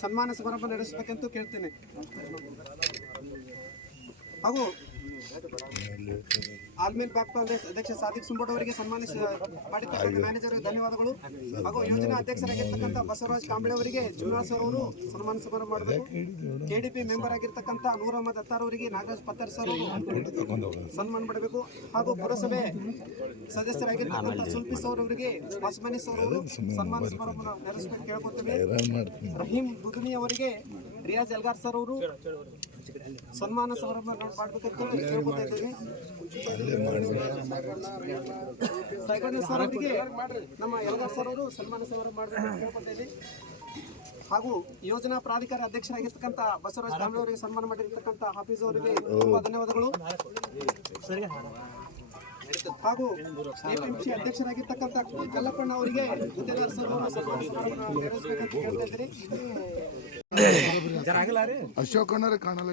ಸನ್ಮಾನ ಸಮಾರಂಭ ನಡೆಸಬೇಕೆಂದು ಕೇಳ್ತೇನೆ. ಹಾಗೂ ಆಲ್ಮೇಲ್ ಬ್ಯಾಕ್ ಕಾಂಗ್ರೆಸ್ ಅಧ್ಯಕ್ಷ ಸಾದಿಕ್ ಸುಂಬೋಡ್ ಅವರಿಗೆ ಸನ್ಮಾನಿಸ ಮಾಡಿರ್ತಕ್ಕಂಥ ಮ್ಯಾನೇಜರ್ ಧನ್ಯವಾದಗಳು. ಹಾಗೂ ಯೋಜನಾ ಅಧ್ಯಕ್ಷರಾಗಿರ್ತಕ್ಕಂಥ ಬಸವರಾಜ್ ಕಾಂಬಳೆ ಅವರಿಗೆ ಸರ್ ಅವರು ಸನ್ಮಾನ ಸಮಾರಂಭ ಮಾಡಬೇಕು ಕೆಡಿಪಿ ಮೆಂಬರ್ ಆಗಿರ್ತಕ್ಕಂಥ ನೂರ್ ಅಹಮದ್ ಅತ್ತಾರ್ ಅವರಿಗೆ ನಾಗರಾಜ್ ಪತ್ತರ್ ಸರ್ ಅವರು ಸನ್ಮಾನ ಮಾಡಬೇಕು. ಹಾಗೂ ಪುರಸಭೆ ಸದಸ್ಯರಾಗಿರ್ತಕ್ಕಂಥ ಸುಲ್ಪಿ ಸೌರ್ ಅವರಿಗೆ ಹೊಸಮನಿ ಸರ್ ಅವರು ಸನ್ಮಾನ ಸಮಾರಂಭ ನಡೆಸಬೇಕು ಕೇಳ್ಕೊತೇವೆ. ರಹೀಂ ದುದುನಿ ಅವರಿಗೆ ರಿಯಾಜ್ ಎಲ್ಗಾರ್ ಸರ್ ಅವರು ಸನ್ಮಾನ ಸಮಾರಂಭ ಮಾಡಬೇಕಂತ ಕೇಳ್ಕೊತಾ ಇದ್ದೇವೆ. ಸರ್ ಅವರಿಗೆ ನಮ್ಮ ಎಲ್ಗಾರ್ ಸರ್ ಅವರು ಸನ್ಮಾನ ಸಮಾರಂಭ ಮಾಡಬೇಕು ಕೇಳ್ಕೊತಾ ಹಾಗೂ ಯೋಜನಾ ಪ್ರಾಧಿಕಾರ ಅಧ್ಯಕ್ಷರಾಗಿರ್ತಕ್ಕಂಥ ಬಸವರಾಜ್ ಕಾಂಬ್ಳೆ ಅವರಿಗೆ ಸನ್ಮಾನ ಮಾಡಿರ್ತಕ್ಕಂಥ ಹಾಫೀಸ್ ಅವರಿಗೆ ತುಂಬಾ ಧನ್ಯವಾದಗಳು. ಹಾಗೂ ಎಪಿಎಂಸಿ ಅಧ್ಯಕ್ಷರಾಗಿರ್ತಕ್ಕಂಥ ಕಲ್ಲಪ್ಪಣ್ಣ ಅವರಿಗೆ ಗುತ್ತೇದಾರ್ ಸರ್ ಅಶೋಕ್ ಅಣ್ಣರೇ ಕಾಣಲ್ಲ.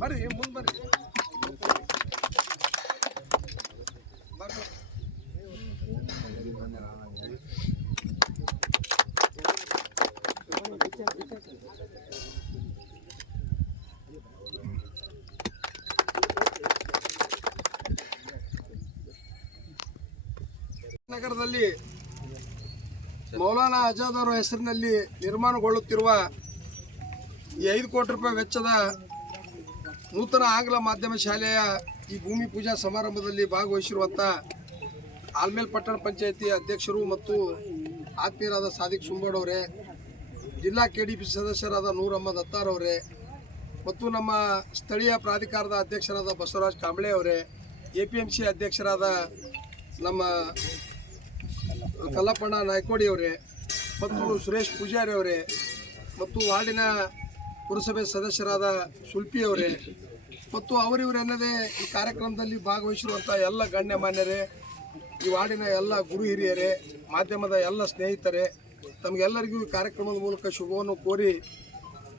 ಬರ್ರಿ ಮುಂದೆ ಬರ್ರಿ. ನಗರದಲ್ಲಿ ಮೌಲಾನಾ ಆಜಾದ್ ಅವರ ಹೆಸರಿನಲ್ಲಿ ನಿರ್ಮಾಣಗೊಳ್ಳುತ್ತಿರುವ ಈ ಐದು ಕೋಟಿ ರೂಪಾಯಿ ವೆಚ್ಚದ ನೂತನ ಆಂಗ್ಲ ಮಾಧ್ಯಮ ಶಾಲೆಯ ಈ ಭೂಮಿ ಪೂಜಾ ಸಮಾರಂಭದಲ್ಲಿ ಭಾಗವಹಿಸಿರುವಂಥ ಆಲ್ಮೇಲ್ ಪಟ್ಟಣ ಪಂಚಾಯಿತಿ ಅಧ್ಯಕ್ಷರು ಮತ್ತು ಆತ್ಮೀಯರಾದ ಸಾದಿಕ್ ಸುಂಬೋಡ್ ಅವರೇ, ಜಿಲ್ಲಾ ಕೆ ಡಿ ಪಿ ಸದಸ್ಯರಾದ ನೂರ್ ಅಹಮದ್ ಅತ್ತಾರ್ ಅವರೇ ಮತ್ತು ನಮ್ಮ ಸ್ಥಳೀಯ ಪ್ರಾಧಿಕಾರದ ಅಧ್ಯಕ್ಷರಾದ ಬಸವರಾಜ್ ಕಾಂಬಳೆ ಅವರೇ ಎ ಪಿ ಎಂ ಸಿ ಅಧ್ಯಕ್ಷರಾದ ನಮ್ಮ ಕಲ್ಲಪ್ಪಣ್ಣ ನಾಯ್ಕೋಡಿ ಅವರೇ, ಮತ್ತು ಸುರೇಶ್ ಪೂಜಾರಿ ಅವರೇ, ಮತ್ತು ವಾರ್ಡಿನ ಪುರಸಭೆ ಸದಸ್ಯರಾದ ಶುಲ್ಪಿ ಅವರೇ, ಮತ್ತು ಅವರಿವರೆನ್ನದೇ ಈ ಕಾರ್ಯಕ್ರಮದಲ್ಲಿ ಭಾಗವಹಿಸಿರುವಂಥ ಎಲ್ಲ ಗಣ್ಯಮಾನ್ಯರೇ, ಈ ವಾರ್ಡಿನ ಎಲ್ಲ ಗುರು ಹಿರಿಯರೇ, ಮಾಧ್ಯಮದ ಎಲ್ಲ ಸ್ನೇಹಿತರೇ, ತಮಗೆಲ್ಲರಿಗೂ ಈ ಕಾರ್ಯಕ್ರಮದ ಮೂಲಕ ಶುಭವನ್ನು ಕೋರಿ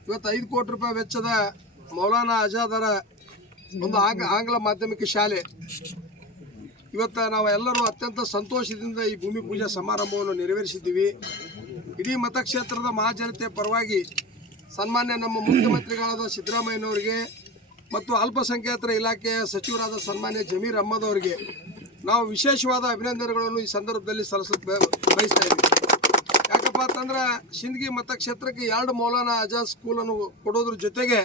ಇವತ್ತು ಐದು ಕೋಟಿ ರೂಪಾಯಿ ವೆಚ್ಚದ ಮೌಲಾನಾ ಆಜಾದರ ಒಂದು ಆಂಗ್, ಆಂಗ್ಲ ಮಾಧ್ಯಮಿಕ ಶಾಲೆ ಇವತ್ತು ನಾವು ಎಲ್ಲರೂ ಅತ್ಯಂತ ಸಂತೋಷದಿಂದ ಈ ಭೂಮಿ ಪೂಜಾ ಸಮಾರಂಭವನ್ನು ನೆರವೇರಿಸಿದ್ದೀವಿ. ಇಡೀ ಮತಕ್ಷೇತ್ರದ ಮಹಾಜನತೆ ಪರವಾಗಿ ಸನ್ಮಾನ್ಯ ನಮ್ಮ ಮುಖ್ಯಮಂತ್ರಿಗಳಾದ ಸಿದ್ದರಾಮಯ್ಯನವರಿಗೆ ಮತ್ತು ಅಲ್ಪಸಂಖ್ಯಾತರ ಇಲಾಖೆಯ ಸಚಿವರಾದ ಸನ್ಮಾನ್ಯ ಜಮೀರ್ ಅಹ್ಮದ್ ಅವರಿಗೆ ನಾವು ವಿಶೇಷವಾದ ಅಭಿನಂದನೆಗಳನ್ನು ಈ ಸಂದರ್ಭದಲ್ಲಿ ಸಲ್ಲಿಸಲು ಬಯಸ್ತಾ ಇದ್ದೀವಿ. ಯಾಕಪ್ಪ ಅಂತಂದ್ರೆ ಸಿಂದಗಿ ಮತಕ್ಷೇತ್ರಕ್ಕೆ ಎರಡು ಮೌಲಾನಾ ಆಜಾದ್ ಸ್ಕೂಲನ್ನು ಕೊಡೋದ್ರ ಜೊತೆಗೆ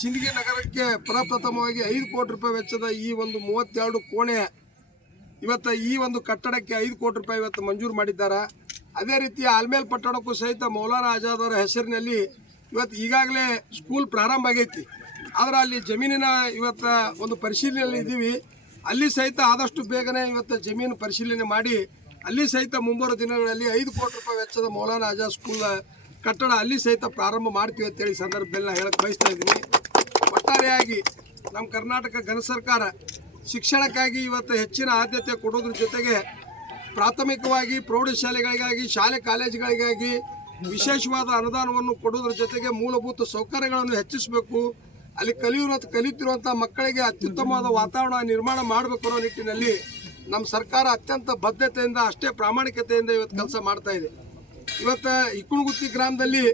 ಸಿಂದಗಿ ನಗರಕ್ಕೆ ಪ್ರಪ್ರಥಮವಾಗಿ ಐದು ಕೋಟಿ ರೂಪಾಯಿ ವೆಚ್ಚದ ಈ ಒಂದು ಮೂವತ್ತೆರಡು ಕೋಣೆ ಇವತ್ತು ಈ ಒಂದು ಕಟ್ಟಡಕ್ಕೆ ಐದು ಕೋಟಿ ರೂಪಾಯಿ ಇವತ್ತು ಮಂಜೂರು ಮಾಡಿದ್ದಾರೆ. ಅದೇ ರೀತಿ ಆಲ್ಮೇಲ್ ಪಟ್ಟಣಕ್ಕೂ ಸಹಿತ ಮೌಲಾನಾ ಆಜಾದ್ ಅವರ ಹೆಸರಿನಲ್ಲಿ ಇವತ್ತು ಈಗಾಗಲೇ ಸ್ಕೂಲ್ ಪ್ರಾರಂಭ ಆಗೈತಿ. ಆದರೆ ಅಲ್ಲಿ ಜಮೀನಿನ ಇವತ್ತು ಒಂದು ಪರಿಶೀಲನೆಯಲ್ಲಿ ಇದ್ದೀವಿ. ಅಲ್ಲಿ ಸಹಿತ ಆದಷ್ಟು ಬೇಗನೆ ಇವತ್ತು ಜಮೀನು ಪರಿಶೀಲನೆ ಮಾಡಿ ಅಲ್ಲಿ ಸಹಿತ ಮುಂಬರುವ ದಿನಗಳಲ್ಲಿ ಐದು ಕೋಟಿ ರೂಪಾಯಿ ವೆಚ್ಚದ ಮೌಲಾನಾ ಆಜಾದ್ ಸ್ಕೂಲ್ ಕಟ್ಟಡ ಅಲ್ಲಿ ಸಹಿತ ಪ್ರಾರಂಭ ಮಾಡ್ತೀವಿ ಅಂತೇಳಿ ಸಂದರ್ಭದಲ್ಲಿ ನಾನು ಹೇಳಕ್ಕೆ ಬಯಸ್ತಾ ಇದ್ದೀನಿ. ಒಟ್ಟಾರೆಯಾಗಿ ನಮ್ಮ ಕರ್ನಾಟಕ ಘನ ಸರ್ಕಾರ ಶಿಕ್ಷಣಕ್ಕಾಗಿ ಇವತ್ತು ಹೆಚ್ಚಿನ ಆದ್ಯತೆ ಕೊಡೋದ್ರ ಜೊತೆಗೆ ಪ್ರಾಥಮಿಕವಾಗಿ ಪ್ರೌಢಶಾಲೆಗಳಿಗಾಗಿ, ಶಾಲೆ ಕಾಲೇಜುಗಳಿಗಾಗಿ ವಿಶೇಷವಾದ ಅನುದಾನವನ್ನು ಕೊಡೋದ್ರ ಜೊತೆಗೆ ಮೂಲಭೂತ ಸೌಕರ್ಯಗಳನ್ನು ಹೆಚ್ಚಿಸಬೇಕು. ಅಲ್ಲಿ ಕಲಿಯುವ ಕಲಿಯುತ್ತಿರುವಂಥ ಮಕ್ಕಳಿಗೆ ಅತ್ಯುತ್ತಮವಾದ ವಾತಾವರಣ ನಿರ್ಮಾಣ ಮಾಡಬೇಕು ಅನ್ನೋ ನಿಟ್ಟಿನಲ್ಲಿ ನಮ್ಮ ಸರ್ಕಾರ ಅತ್ಯಂತ ಬದ್ಧತೆಯಿಂದ, ಅಷ್ಟೇ ಪ್ರಾಮಾಣಿಕತೆಯಿಂದ ಇವತ್ತು ಕೆಲಸ ಮಾಡ್ತಾ ಇದೆ. ಇವತ್ತು ಇಕ್ಕುಣಗುತ್ತಿ ಗ್ರಾಮದಲ್ಲಿ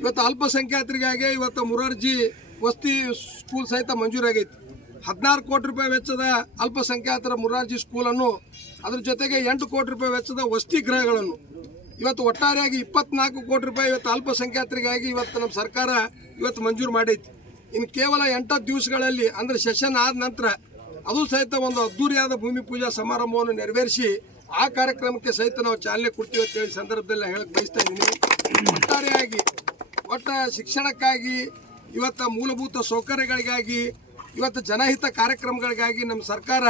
ಇವತ್ತು ಅಲ್ಪಸಂಖ್ಯಾತರಿಗಾಗಿ ಇವತ್ತು ಮುರಾರ್ಜಿ ವಸ್ತಿ ಸ್ಕೂಲ್ ಸಹಿತ ಮಂಜೂರಾಗೈತಿ. ಹದಿನಾರು ಕೋಟಿ ರೂಪಾಯಿ ವೆಚ್ಚದ ಅಲ್ಪಸಂಖ್ಯಾತರ ಮುರಾರ್ಜಿ ಸ್ಕೂಲನ್ನು ಅದ್ರ ಜೊತೆಗೆ ಎಂಟು ಕೋಟಿ ರೂಪಾಯಿ ವೆಚ್ಚದ ವಸತಿ ಗೃಹಗಳನ್ನು. ಇವತ್ತು ಒಟ್ಟಾರೆಯಾಗಿ ಇಪ್ಪತ್ನಾಲ್ಕು ಕೋಟಿ ರೂಪಾಯಿ ಇವತ್ತು ಅಲ್ಪಸಂಖ್ಯಾತರಿಗಾಗಿ ಇವತ್ತು ನಮ್ಮ ಸರ್ಕಾರ ಇವತ್ತು ಮಂಜೂರು ಮಾಡೈತಿ. ಇನ್ನು ಕೇವಲ ಎಂಟತ್ತು ದಿವಸಗಳಲ್ಲಿ ಅಂದರೆ ಸೆಷನ್ ಆದ ನಂತರ ಅದು ಸಹಿತ ಒಂದು ಅದ್ದೂರಿಯಾದ ಭೂಮಿ ಪೂಜಾ ಸಮಾರಂಭವನ್ನು ನೆರವೇರಿಸಿ ಆ ಕಾರ್ಯಕ್ರಮಕ್ಕೆ ಸಹಿತ ನಾವು ಚಾಲನೆ ಕೊಡ್ತೀವಿ ಅಂತೇಳಿ ಸಂದರ್ಭದಲ್ಲಿ ಹೇಳಕ್ಕೆ ಹೇಳಕ್ ಬಯಸ್ತಾ ಇದ್ದೀನಿ. ಒಟ್ಟಾರೆಯಾಗಿ ಒಟ್ಟ ಶಿಕ್ಷಣಕ್ಕಾಗಿ ಇವತ್ತು ಮೂಲಭೂತ ಸೌಕರ್ಯಗಳಿಗಾಗಿ ಇವತ್ತು ಜನಹಿತ ಕಾರ್ಯಕ್ರಮಗಳಿಗಾಗಿ ನಮ್ಮ ಸರ್ಕಾರ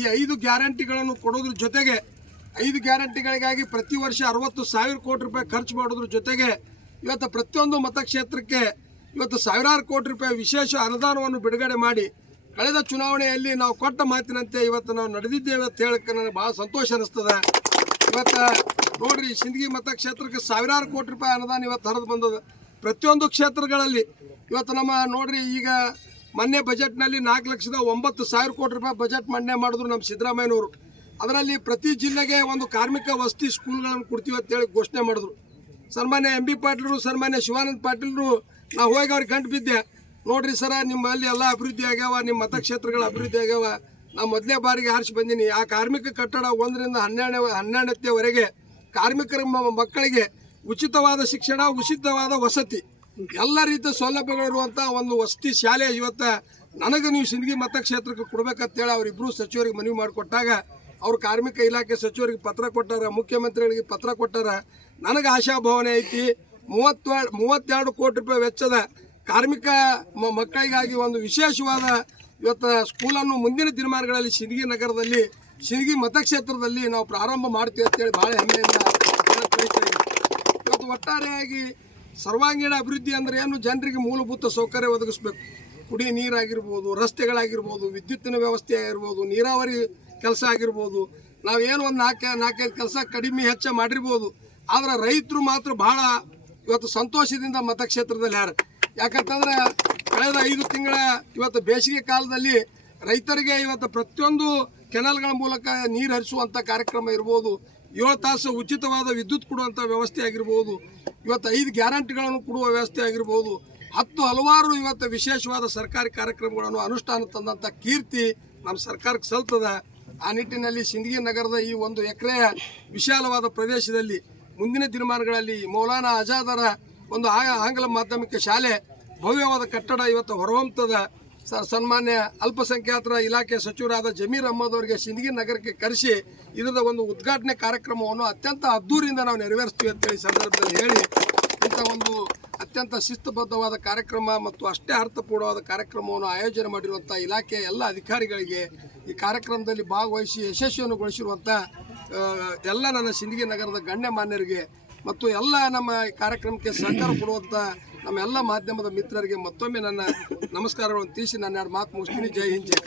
ಈ ಐದು ಗ್ಯಾರಂಟಿಗಳನ್ನು ಕೊಡೋದ್ರ ಜೊತೆಗೆ, ಐದು ಗ್ಯಾರಂಟಿಗಳಿಗಾಗಿ ಪ್ರತಿ ವರ್ಷ ಅರವತ್ತು ಸಾವಿರ ಕೋಟಿ ರೂಪಾಯಿ ಖರ್ಚು ಮಾಡೋದ್ರ ಜೊತೆಗೆ ಇವತ್ತು ಪ್ರತಿಯೊಂದು ಮತಕ್ಷೇತ್ರಕ್ಕೆ ಇವತ್ತು ಸಾವಿರಾರು ಕೋಟಿ ರೂಪಾಯಿ ವಿಶೇಷ ಅನುದಾನವನ್ನು ಬಿಡುಗಡೆ ಮಾಡಿ, ಕಳೆದ ಚುನಾವಣೆಯಲ್ಲಿ ನಾವು ಕೊಟ್ಟ ಮಾತಿನಂತೆ ಇವತ್ತು ನಾವು ನಡೆದಿದ್ದೇವೆ ಅಂತ ಹೇಳಕ್ಕೆ ನನಗೆ ಭಾಳ ಸಂತೋಷ ಅನಿಸ್ತದೆ. ಇವತ್ತು ನೋಡ್ರಿ, ಸಿಂದಗಿ ಮತಕ್ಷೇತ್ರಕ್ಕೆ ಸಾವಿರಾರು ಕೋಟಿ ರೂಪಾಯಿ ಅನುದಾನ ಇವತ್ತು ಹರಿದು ಬಂದದ ಪ್ರತಿಯೊಂದು ಕ್ಷೇತ್ರಗಳಲ್ಲಿ ಇವತ್ತು ನಮ್ಮ ನೋಡ್ರಿ ಈಗ ಮೊನ್ನೆ ಬಜೆಟ್ನಲ್ಲಿ ನಾಲ್ಕು ಲಕ್ಷದ ಒಂಬತ್ತು ಸಾವಿರ ಕೋಟಿ ರೂಪಾಯಿ ಬಜೆಟ್ ಮಂಡನೆ ಮಾಡಿದ್ರು ನಮ್ಮ ಸಿದ್ದರಾಮಯ್ಯನವರು. ಅದರಲ್ಲಿ ಪ್ರತಿ ಜಿಲ್ಲೆಗೆ ಒಂದು ಕಾರ್ಮಿಕ ವಸತಿ ಸ್ಕೂಲ್ಗಳನ್ನು ಕೊಡ್ತೀವಿ ಅಂತೇಳಿ ಘೋಷಣೆ ಮಾಡಿದ್ರು. ಸನ್ಮಾನ್ಯ ಎಂ ಬಿ ಪಾಟೀಲ್ರು, ಸನ್ಮಾನ್ಯ ಶಿವಾನಂದ ಪಾಟೀಲ್ರು ನಾ ಹೋಗಿ ಅವ್ರಿಗೆ ಗಂಟು ಬಿದ್ದೆ. ನೋಡ್ರಿ ಸರ, ನಿಮ್ಮಲ್ಲಿ ಎಲ್ಲ ಅಭಿವೃದ್ಧಿ ಆಗ್ಯಾವ, ನಿಮ್ಮ ಮತಕ್ಷೇತ್ರಗಳ ಅಭಿವೃದ್ಧಿ ಆಗ್ಯಾವ. ನಾ ಮೊದಲೇ ಬಾರಿಗೆ ಆರಿಸಿ ಬಂದೀನಿ. ಆ ಕಾರ್ಮಿಕ ಕಟ್ಟಡ ಒಂದರಿಂದ ಹನ್ನೆರಡನೇ ಹನ್ನೆರಡತ್ತೆವರೆಗೆ ಕಾರ್ಮಿಕರ ಮಕ್ಕಳಿಗೆ ಉಚಿತವಾದ ಶಿಕ್ಷಣ, ಉಚಿತವಾದ ವಸತಿ. ಎಲ್ಲ ರೀತಿಯ ಸೌಲಭ್ಯಗಳಿರುವಂಥ ಒಂದು ವಸತಿ ಶಾಲೆ ಇವತ್ತು ನನಗೆ ನೀವು ಸಿಂದಗಿ ಮತಕ್ಷೇತ್ರಕ್ಕೆ ಕೊಡ್ಬೇಕಂತೇಳಿ ಅವರಿಬ್ಬರು ಸಚಿವರಿಗೆ ಮನವಿ ಮಾಡಿಕೊಟ್ಟಾಗ ಅವ್ರು ಕಾರ್ಮಿಕ ಇಲಾಖೆ ಸಚಿವರಿಗೆ ಪತ್ರ ಕೊಟ್ಟಾರ, ಮುಖ್ಯಮಂತ್ರಿಗಳಿಗೆ ಪತ್ರ ಕೊಟ್ಟಾರ ನನಗೆ ಆಶಾಭಾವನೆ ಐತಿ ಮೂವತ್ತೆರಡು ಮೂವತ್ತೆರಡು ಕೋಟಿ ರೂಪಾಯಿ ವೆಚ್ಚದ ಕಾರ್ಮಿಕ ಮಕ್ಕಳಿಗಾಗಿ ಒಂದು ವಿಶೇಷವಾದ ಇವತ್ತು ಸ್ಕೂಲನ್ನು ಮುಂದಿನ ದಿನಮಾನಗಳಲ್ಲಿ ಸಿಂದಗಿ ನಗರದಲ್ಲಿ, ಸಿಂದಗಿ ಮತಕ್ಷೇತ್ರದಲ್ಲಿ ನಾವು ಪ್ರಾರಂಭ ಮಾಡ್ತೀವಿ ಅಂತೇಳಿ ಭಾಳ ಹೆಮ್ಮೆಯಿಂದ. ಇವತ್ತು ಒಟ್ಟಾರೆಯಾಗಿ ಸರ್ವಾಂಗೀಣ ಅಭಿವೃದ್ಧಿ ಅಂದರೆ ಏನು? ಜನರಿಗೆ ಮೂಲಭೂತ ಸೌಕರ್ಯ ಒದಗಿಸ್ಬೇಕು. ಕುಡಿ ನೀರಾಗಿರ್ಬೋದು, ರಸ್ತೆಗಳಾಗಿರ್ಬೋದು, ವಿದ್ಯುತ್ತಿನ ವ್ಯವಸ್ಥೆ ಆಗಿರ್ಬೋದು, ನೀರಾವರಿ ಕೆಲಸ ಆಗಿರ್ಬೋದು. ನಾವೇನು ಒಂದು ನಾಲ್ಕು ನಾಲ್ಕೈದು ಕೆಲಸ ಕಡಿಮೆ ಹೆಚ್ಚ ಮಾಡಿರ್ಬೋದು. ಆದರೆ ರೈತರು ಮಾತ್ರ ಭಾಳ ಇವತ್ತು ಸಂತೋಷದಿಂದ ಮತಕ್ಷೇತ್ರದಲ್ಲಿ ಯಾರು? ಯಾಕಂತಂದ್ರೆ ಕಳೆದ ಐದು ತಿಂಗಳ ಇವತ್ತು ಬೇಸಿಗೆ ಕಾಲದಲ್ಲಿ ರೈತರಿಗೆ ಇವತ್ತು ಪ್ರತಿಯೊಂದು ಕೆನಲ್ಗಳ ಮೂಲಕ ನೀರು ಹರಿಸುವಂಥ ಕಾರ್ಯಕ್ರಮ ಇರ್ಬೋದು. ಏಳು ತಾಸು ಉಚಿತವಾದ ವಿದ್ಯುತ್ ಕೊಡುವಂಥ ವ್ಯವಸ್ಥೆ ಆಗಿರ್ಬೋದು, ಇವತ್ತು ಐದು ಗ್ಯಾರಂಟಿಗಳನ್ನು ಕೊಡುವ ವ್ಯವಸ್ಥೆ ಆಗಿರ್ಬೋದು, ಹತ್ತು ಹಲವಾರು ಇವತ್ತು ವಿಶೇಷವಾದ ಸರ್ಕಾರಿ ಕಾರ್ಯಕ್ರಮಗಳನ್ನು ಅನುಷ್ಠಾನ ತಂದಂಥ ಕೀರ್ತಿ ನಮ್ಮ ಸರ್ಕಾರಕ್ಕೆ ಸಲ್ತದ. ಆ ನಿಟ್ಟಿನಲ್ಲಿ ಸಿಂದಗಿ ನಗರದ ಈ ಒಂದು ಎಕರೆಯ ವಿಶಾಲವಾದ ಪ್ರದೇಶದಲ್ಲಿ ಮುಂದಿನ ದಿನಮಾನಗಳಲ್ಲಿ ಮೌಲಾನಾ ಆಜಾದರ ಒಂದು ಆಂಗ್ಲ ಮಾಧ್ಯಮಿಕ ಶಾಲೆ ಭವ್ಯವಾದ ಕಟ್ಟಡ ಇವತ್ತು ಹೊರಹೊಮ್ಮತದ ಸನ್ಮಾನ್ಯ ಅಲ್ಪಸಂಖ್ಯಾತರ ಇಲಾಖೆ ಸಚಿವರಾದ ಜಮೀರ್ ಅಹಮದ್ ಅವರಿಗೆ ಸಿಂದಗಿ ನಗರಕ್ಕೆ ಕರೆಸಿ ಇದರ ಒಂದು ಉದ್ಘಾಟನೆ ಕಾರ್ಯಕ್ರಮವನ್ನು ಅತ್ಯಂತ ಅದ್ದೂರಿಯಿಂದ ನಾವು ನೆರವೇರಿಸ್ತೀವಿ ಅಂತೇಳಿ ಸಂದರ್ಭದಲ್ಲಿ ಹೇಳಿ ಇಂಥ ಒಂದು ಅತ್ಯಂತ ಶಿಸ್ತುಬದ್ಧವಾದ ಕಾರ್ಯಕ್ರಮ ಮತ್ತು ಅಷ್ಟೇ ಅರ್ಥಪೂರ್ಣವಾದ ಕಾರ್ಯಕ್ರಮವನ್ನು ಆಯೋಜನೆ ಮಾಡಿರುವಂಥ ಇಲಾಖೆಯ ಎಲ್ಲ ಅಧಿಕಾರಿಗಳಿಗೆ ಈ ಕಾರ್ಯಕ್ರಮದಲ್ಲಿ ಭಾಗವಹಿಸಿ ಯಶಸ್ವಿಯನ್ನುಗೊಳಿಸಿರುವಂಥ ಎಲ್ಲ ನನ್ನ ಸಿಂದಗಿ ನಗರದ ಗಣ್ಯಮಾನ್ಯರಿಗೆ ಮತ್ತು ಎಲ್ಲ ನಮ್ಮ ಕಾರ್ಯಕ್ರಮಕ್ಕೆ ಸಹಕಾರ ಕೊಡುವಂಥ ನಮ್ಮ ಎಲ್ಲ ಮಾಧ್ಯಮದ ಮಿತ್ರರಿಗೆ ಮತ್ತೊಮ್ಮೆ ನನ್ನ ನಮಸ್ಕಾರಗಳನ್ನು ತಿಳಿಸಿ ನನ್ನ ಎರಡು ಮಾತು ಮುಗಿಸ್ತೀನಿ ಜೈ ಹಿಂದ್, ಜೈ.